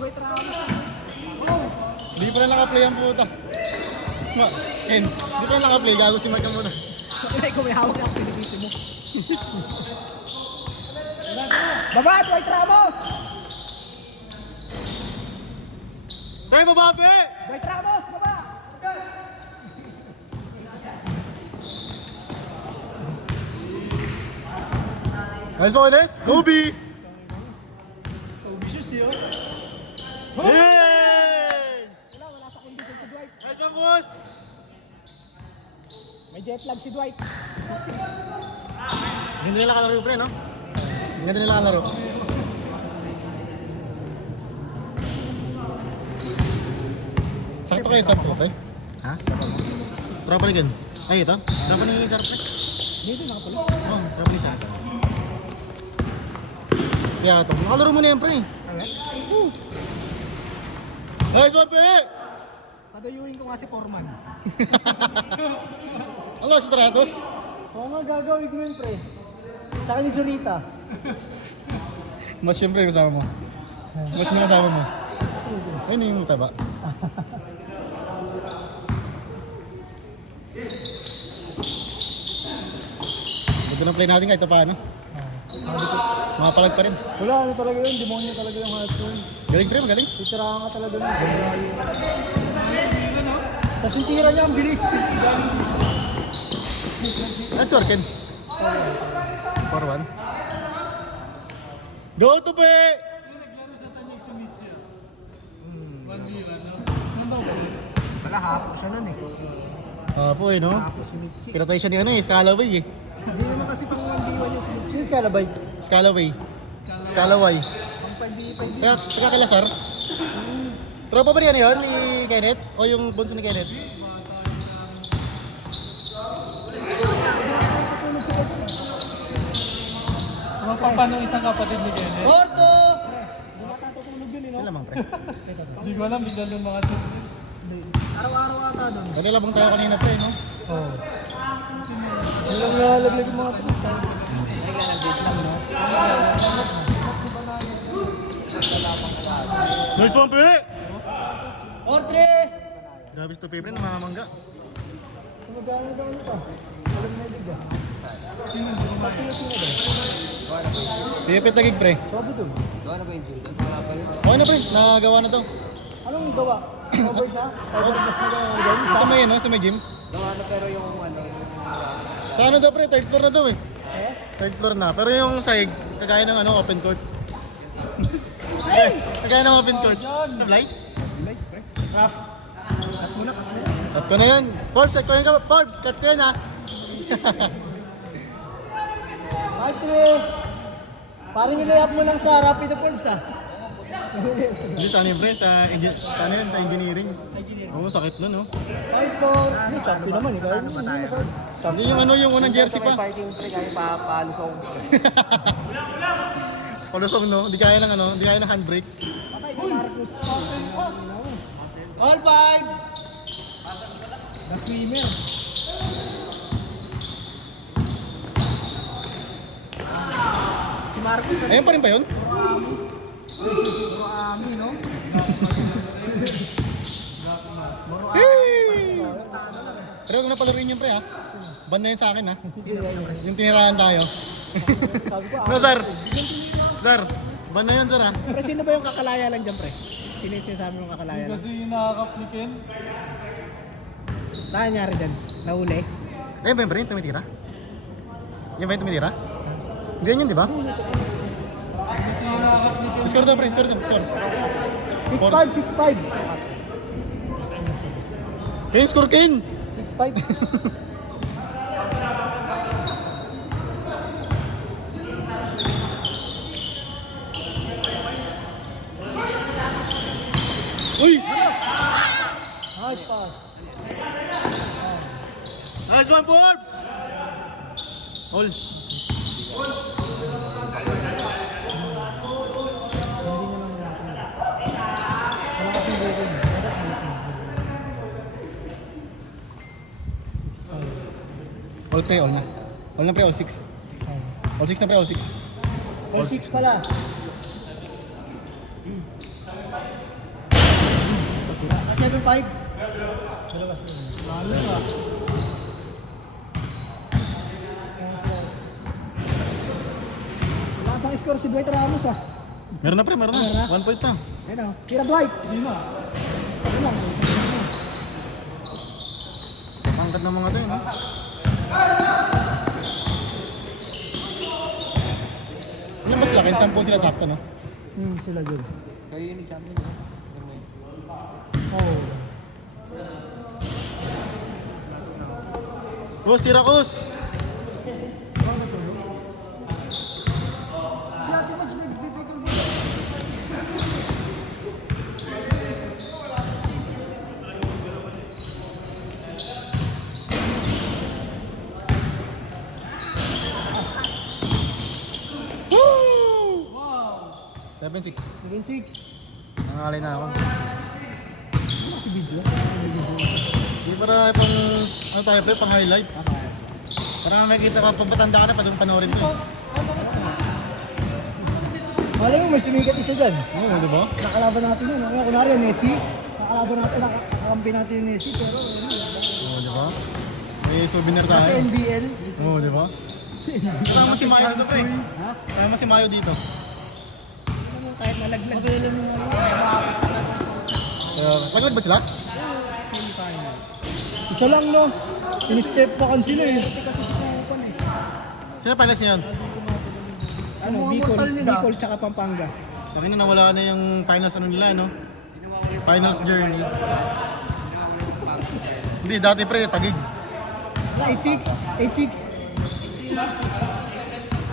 Dwight Ramos. Hindi pa na naka-play ang puta. Ken, hindi pa na naka-play. Gago si Mike muna. Ay, kung may hawak na ako, pinigiti mo. Baba, Dwight Ramos! Tayo, bababe! Dwight Ramos, baba! Nice one, Nes! Kobe! Kobe shoes yun. Yay! Wala sa condition si Dwight. Nice one, boss! May jet lag si Dwight. Hindi nila kalaro, pre, no? Hindi nila kalaro. Sakto kayo, sakto, pre. Ha? Tropa ni Ken. Ay, ito? Tropa ni Sarap, pre. Dito nakapala. Oh, tropa ni Sarap. Kaya ito, nakalaro mo na yan, pre. Nice one, pre! Padayuin ko nga si Foreman. Ano, si Tratos? Oo nga, gagawin ko yun, pre. Saka ni Zurita. Mas siyempre kasama mo. Mas na kasama mo. Ay, hindi mo taba. Ganda ng play natin kahit paano. Mga palag pa rin. Wala, ano talaga yun? Demonyo talaga yung hardcore. Galing pre, magaling. Titirahan ka talaga nun. Tapos yung tira niya, ang bilis. Nice work, Ken. 4-1. Go to pe! Wala, hapos siya nun eh. Po eh, no? Hapos si Mitchie. Pinatay siya ni ano eh, Scalaway eh. Hindi naman kasi pang 1v1 yung si Mitchie. Sino Scalabay? Scalaway. Scalaway. Pang 5v5. Kaya, taga kay Lazar. Tropa ba rin yun ni Kenneth? O yung bunso ni Kenneth? Paano isang kapatid ni Kenneth? Orto! Hindi matatutulog yun eh, no? Sila lamang pre. Hindi ko alam, bigla yung mga Araw-araw ata doon. Kanila bang tayo kanina pre, no? Oo. Walang lalaglag yung mga tricks ha. Nice one pre! Ortre! Grabe ito pre, namamangga. Sumagana pa. Walang medyo ba? Pipit na gig pre. Sabi doon. Okay na pre, nagawa na to. Anong gawa? Covered na? Covered na sila ng game? Sa may no, sa may gym. Gawa na pero yung ano. Sa ano daw pre, third floor na daw eh. Eh? Third floor na. Pero yung sahig, kagaya ng ano, open court. Kagaya ng open court. Sa light? Rough. Cut muna, cut muna. Cut ko na yan. Forbes, cut ko yan ka. Forbes, cut ko yan ha. Ortre! Parang nilayap mo lang sa Rapid Forbes ah. Hindi sa ano yun pre, sa engineering. Oo, sakit nun no. 5-4. Hindi, champion naman eh. Kahit hindi mo sa... Hindi yung ano, yung unang jersey pa. Parking pre, kaya palusong. Palusong no, hindi kaya ng ano, hindi kaya ng handbrake. Patay ka, Marcus. All 5! The swimmer. Si Marcus. Ayun pa rin ba yun? Puro amin, no? Hey! Pero huwag na palaruin yun pre ha. Ban na yun sa akin ha. Yung tinirahan tayo. Sabi ko, No sir. Sir, ban na yun sir ha. Pero sino ba yung kakalaya lang dyan, pre? Sino yung sinasabi mong kakalaya lang? Kasi yung nakakap ni Ken. Nangyari dyan? Nahuli? Ayun ba yun pre, yung tumitira? Yan ba yung tumitira? Hindi yan yun di ba? Kasi yung nakakap ni Ken. Score daw pre, score daw, score. 6-5, 6-5. Kane, score Kane! 6-5. Uy! Nice pass. Nice one, Forbes! All. Wala kasing breaking. All pre, all na. All na pre, all 6. All 6 na pre, all 6. All 6 pala. 7-5. Lalo na. Wala bang score si Dwight Ramos ah. Meron na pre, meron Meron na? na. 1 point na. Ayun ah. Tira Dwight. Hindi na. Ayun lang. Pangkat ng mga to yun. Ano mas laki? 10 sila sakto, no? Sila dyan. Kayo yun ni champion. Oh. Kus, tira kus! Si Ate Mags nagbibigay mo. Woo! Wow! 7-6. 7-6. Nangalay na ako. Si video. Di para pang, ano tayo pre, pang highlights. Para makikita ka, pag matanda ka na, pa doon panoorin mo. Malay mo, may sumigat isa dyan. Oo, di ba? Nakalaban natin yun. Ano, kunwari yung Messi. Nakalaban natin, nakakampi natin yung Messi. Pero Oo, di ba? May souvenir tayo. nasa NBL. Oo, di ba? Kasama si Mayo dito pre. Ha? Kasama si Mayo dito. Kahit nalaglag. Mabilin mo ano. Laglag ba sila? Isa lang no. In-step pa kan sila eh. Kasi si Kupan eh. Sino finals niyan? Ano, Bicol tsaka Pampanga. Sabi na nawala na yung finals ano nila, no? Finals journey. Hindi, dati pre, tagig. 8-6. 8-6.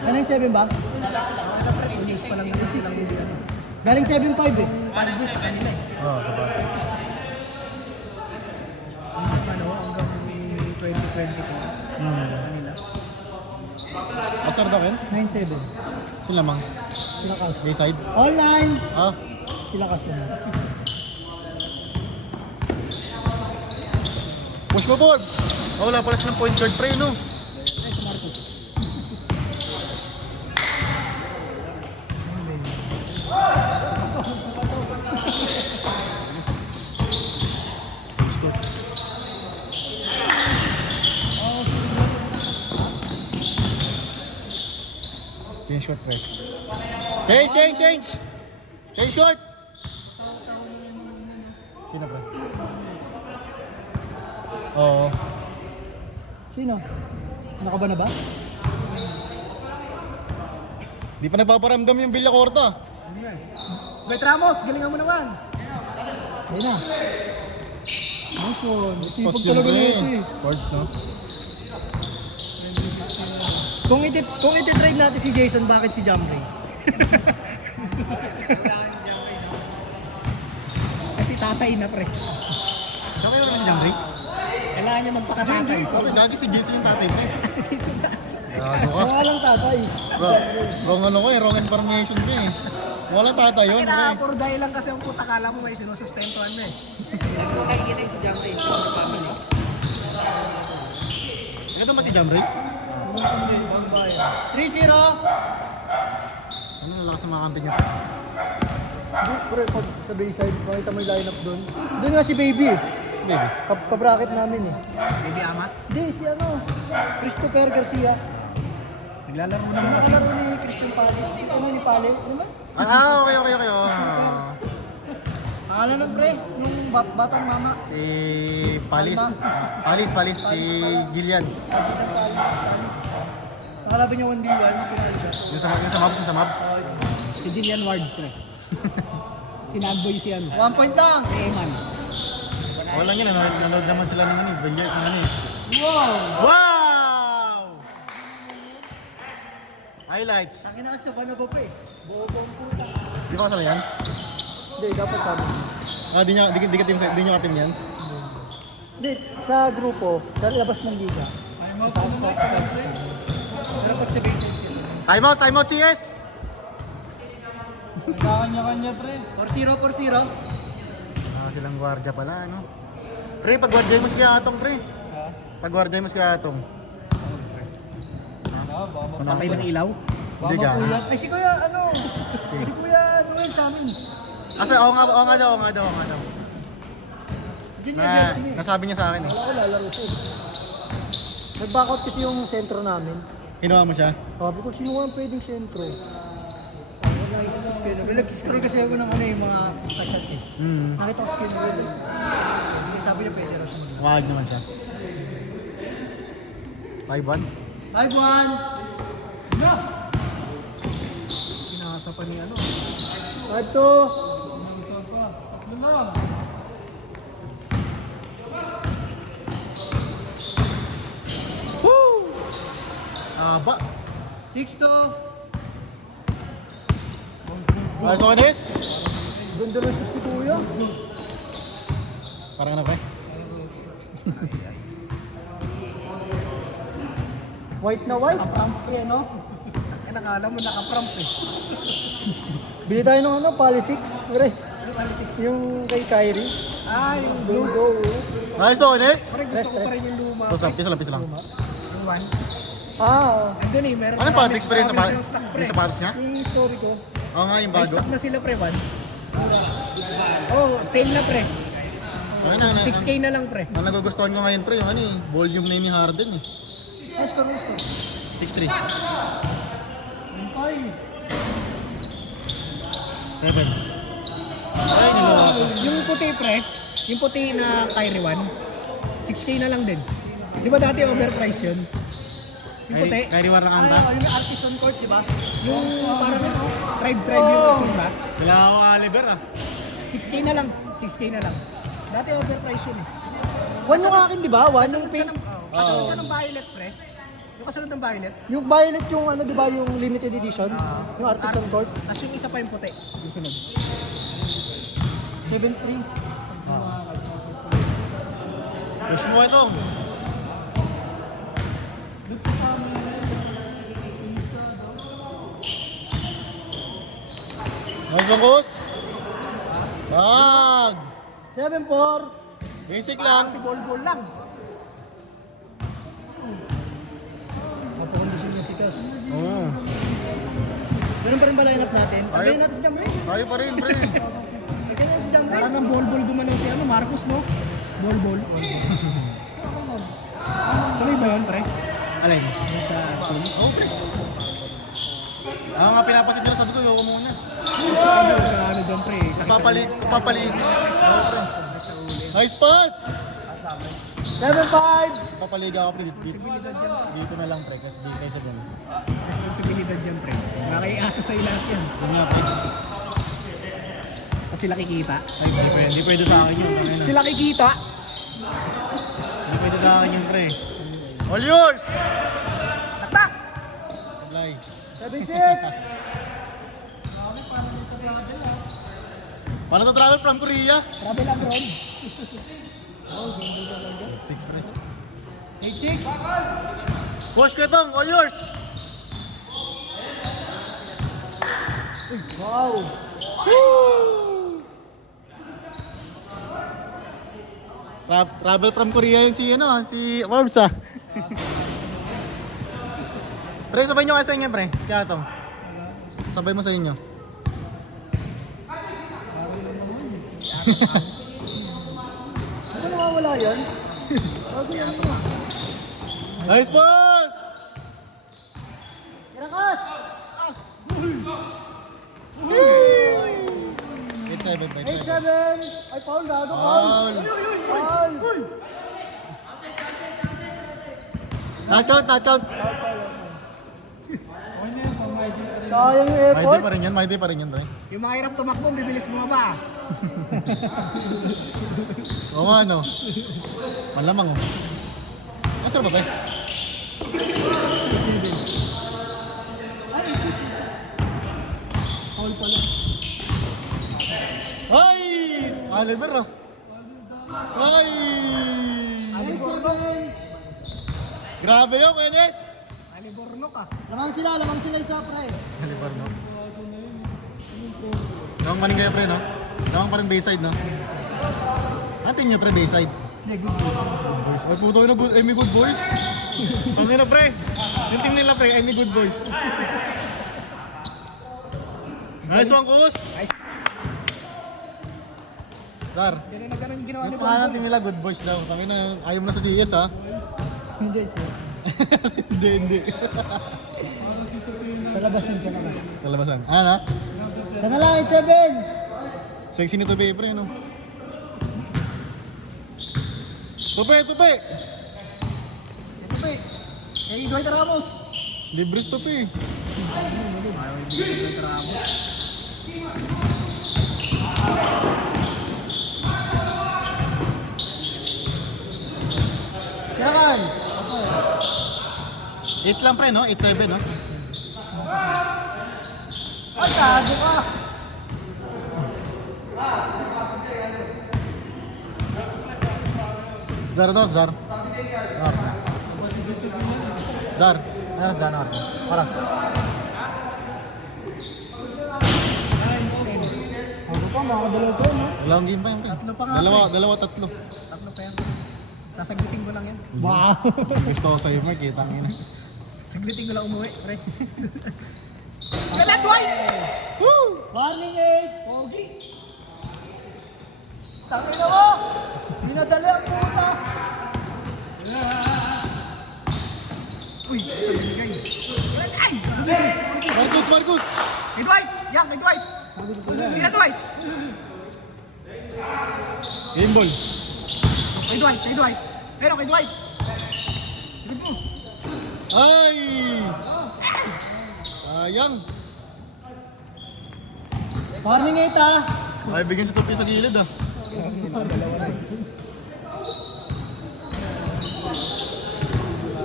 Ano yung 7 ba? Galing 7-5 eh. Paribus kanila eh. Oo, sabay. Ano, hanggang 2020 ko. Kanila. Oscar Daken? 9-7. Sila mang. Sila kas. Bayside? Online! Ah, Sila kas naman. push mo board! Oh, wala pala silang point guard pre, no? Change short pre. Change! Change short! Sino pre? Oo. Sino? Nakaba na ba? Di pa nagpaparamdam yung Villacorta. Bet Ramos, galingan mo naman. Ayun na. Nice one. Sipag talaga na ito eh. Chords, no? Kung iti-trade natin si Jason, bakit si Jamray? Kasi tatay na pre. Saan kayo naman si Jamrik? Kailangan niya magpakatatay. Okay, dati si Jason yung tatay pre. Si Jason na. Gago ka. Walang tatay. Wrong ano ko eh, wrong information ko eh. Walang tatay yun, pre. Puro dahil lang kasi ang puta kala mo may sinusustentuhan mo eh. Kasi mo nakikita yung si Jamray sa mga family. Ito ba si Jamrik? 3-0. Ano nalakas ng mga kampi niya? Pre, pag sa Bayside, makita mo yung lineup doon. Doon nga si Baby eh. Baby. Kabracket namin eh. Baby Amat. Hindi, si ano, Christopher Garcia. Naglalaro Ano nakalaro ni Christian Pali? Ano ni Pali? Ano ba? Okay. Ah. Pangalan ng pre, nung batang mama. Si Palis, si Gillian. Nakalaban niya 1v1, kinalo siya. Yung sa Mavs. Si Jillian Ward, pre. Sinagboy si ano. 1 point lang! Eman. Wala nyo, nanood naman sila ng ano, billiard ng ano eh. Wow! Wow! Highlights. Ang ina kasi ba na ba pre? Bobong puta. Di ba kasama yan? Hindi, dapat sabi. Ah, di nyo ka-team yan? Hindi, sa grupo, sa labas ng liga. Kasama sa pero pag sa basic, Time out, CS! Sa kanya-kanya, pre. 4-0. Silang gwardiya pala, ano? Pre, pag-gwardiya mo si Atong, pre. Ha? Pag-gwardiya mo si Atong. Baka Patay ng ilaw. Hindi ka. mapuyat. Ay si Kuya, ano? Si Kuya Noel sa amin. Oo nga daw. Yun yung jersey niya. Nasabi niya sa akin eh. Wala ko lalaro siya. Nag-backout kasi yung sentro namin. Kinuha mo siya? Sabi ko, sino nga ang pwedeng sentro? Nag-scroll kasi ako ng ano yung mga kachat eh. Nakita ko sa Kendall eh. Sabi niya pwede raw siya. Wag naman siya. 5-1? 5-1! No! Sinasa pa ni ano. 5-2! Isa pa. Tatlo na. Woo! Aba! 6-2! Ayos ako, Nes? Ganda ng sus ni Kuya. Parang ano, pre? White na white. Naka-pump eh, no? Kaya nakala mo naka-pump eh. Bili tayo ng ano, politics. Pre. Politics? Yung kay Kyrie. Ah, yung blue go. Ayos ako, Nes? Pre, gusto ko pa rin yung luma. Pisa lang. Yung one. Ah, andun eh. Meron Anong politics pa rin sa meron stock, pre. yung sapatos niya? Yung story ko. Oo nga, yung May bago. stock na sila pre, one. Oh, sale na pre. 6K na lang pre. Ang nagugustuhan ko ngayon, pre, yung ano eh, volume na yun ni Harden eh. Mas ko. 6-3. 7. Ay, nalawa ko. Yung puti pre, yung puti na Kyrie 1, 6K na lang din. Di ba dati overpriced yun? Yung puti. Kyrie War na kanta? Yung artisan court, di ba? Yung parang tribe yung ba? Wala ako Oliver ah. 6K na lang. 6K na lang. Dati overpriced yun eh. One yung akin, di ba? One yung pink. Kasunod siya ng violet, pre. Yung kasunod ng violet. Yung violet yung ano, di ba? Yung limited edition. Yung artisan court. Tapos yung isa pa yung puti. Yung sunod. 7-3. Push mo ito. Nice focus. Bag. 7-4. Basic lang. Si ball lang. Mapakondisyon niya si Kes. Oo. Ganun pa rin ba line-up natin? Tagayin natin si Jamre. Tayo pa rin, pre. Si Jamre. Parang ng ball gumalaw si ano, Marcos, no? Ball. Tuloy ba yun, pre? Alin? Sa school? Oo, pre. Nga pinapasit nila, sabi ko, yung muna. Ano dyan, pre? Papali. Oo, pre. Nice pass! 7-5! Papaliga ako, pre. Dito na lang, pre. Kasi di kayo sa dun. Responsibilidad yan, pre. Makaiasa sa'yo lahat yan. Yun nga, pre. Kasi laki kita. Ay, hindi pwede sa akin yun. Tangina. Sila kikita. Hindi pwede sa akin yun, pre. All yours! Taktak! Sablay. 7-6! Paano to travel from Korea? Travel abroad. 6, pre. 8-6! Push ko itong, all yours! Wow! Travel from Korea yung si Forbes ah. Pre, sabay nyo kasi inyo, pre. Kaya to. Sabay mo sa inyo. Ano nawawala yan? Nice boss! Kirakas! 8-7, 8-7! Ay, Paul, gago, Paul. Paul! Not count. Sayang yung effort. May day pa rin yun, pre. Yung mga hirap tumakbo, bibilis mo ba? Oo nga, no. Malamang, oh. Masarap ba, pre? Paul pala. Ay! Oliver, ah. Ay! Ali Bornok. Grabe yun, Enes! Ali Bornok ah. Lamang sila isa pre. Oliver, no? Gawang maning kayo, pre, no? Gawang pa rin Bayside, no? Atin nyo, pre, Bayside. Hindi, good news. Boys. Ay, puto na good, may good boys. Pag nila, pre. Yung team nila, pre, may good boys. Nice one, Kus. Nice. Zar. Ganun na ganun ginawa ni Yung pangalan natin nila, good boys daw. Tangin na, ayaw mo na sa CS ha. Hindi, sir. Hindi. Sa labas yun, sa labas. Kalabasan. Ano na? Sana lang, 7! Sexy nito, pre, no? Tupi! Tupi! Eh, Dwight Ramos! Libres tupi. Tirakan! 8 lang pre, no? 8-7, no? Ay, gago ka! Zar daw, Zar. Zar. Aras, Zar, aras. Paras. Ako pa, mga dalawa pa, no? Dalawang game pa yun, pre. Tatlo pa nga, Dalawa, tatlo. Tatlo pa yan. Sasaglitin ko lang yan. Wow! Gusto ko sa'yo, Mark. Kita nga na. Saglitin ko lang umuwi, pre. Gala, Dwight! Woo! Warning 8! Pogi! Tangin na mo! Dinadali ang puta! Uy, taligay. Ay! Marcus! Kay Dwight! Yan, kay Dwight! Kay Dwight! Game ball. Kay Dwight, kay Dwight! Pero kay Dwight! Ay! Sayang. Warning 8 ah! Ay, bigyan sa tupi sa gilid, ah.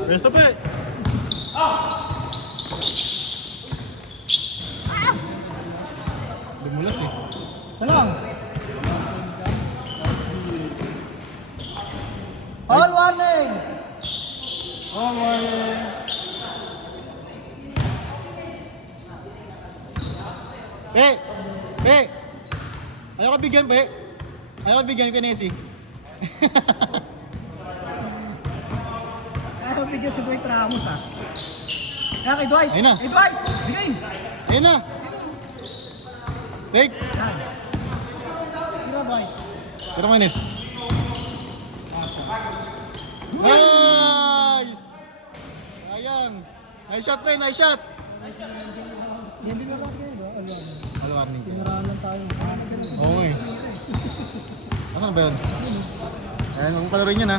Best tupi! Dumulas, eh. Salang! All warning! Pe! Pe! Ayaw ka bigyan, pe! Ayaw ka bigyan ka, Nessie. Ayaw bigyan si Dwight Ramos ah. Kaya kay Dwight! Ayun na. Kay Dwight! Bigay! Ayun na! Take! Yan! Tira Dwight! Pero mo, Nes. Nice! Sayang! Nice shot, pre! Nice shot! Yan din lang ako kayo ba? Halo, warning. Tinarahan lang tayo. Oo, eh. Asan ba yun? Ayan, kung palaroin yan, ha?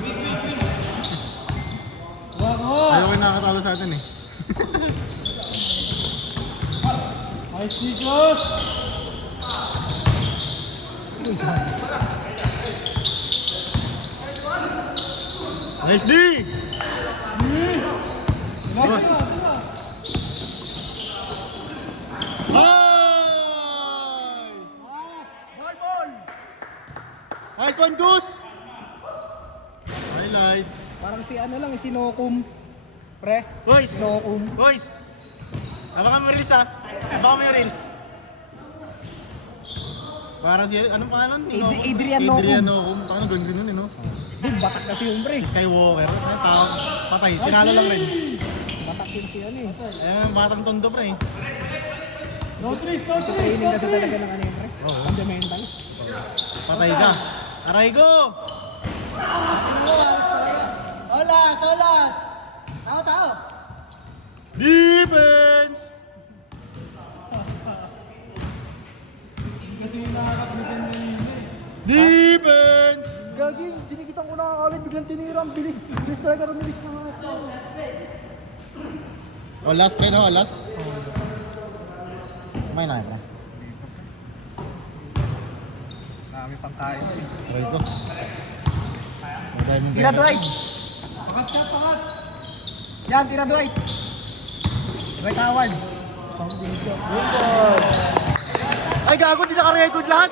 Ayaw kayo nakakatalo sa atin, eh. Ay, Chicos! Nice D! Cross. Nice! Ball, ball! Nice one, Goose! Highlights. Parang si ano lang, si Nokum. Pre, Boys! Nokum. Boys! Abangan mo reels, ha? Abangan mo yung reels. Parang si, anong pangalan? Adrian Nocum. Adrian Nocum. Parang ganun, eh, no? Boom, batak kasi yung pre. Skywalker. Ayun, tao. Patay. Tinalo lang rin. Batak din si ano eh. Ayun, batang tondo, pre. No trees, no trees, Training no kasi trees! talaga ng ano yun pre. Oo. Fundamental. Patay ka. Aray ko! Olas, olas! Tao, tao! Defense! Kasi hinahanap ni Benjamin eh. Defense! Gagi, dinikitan ko na kagad, biglang tinira. Ang bilis. Bilis talaga rumilis na nga. Oh, last pre, no? Last? May na, na. Dami pang tayo. Aray ko. Tira Dwight! Pakat ka, pakat! Yan, tira Dwight! Dwight Howard! Ay, gago, di naka-record lahat!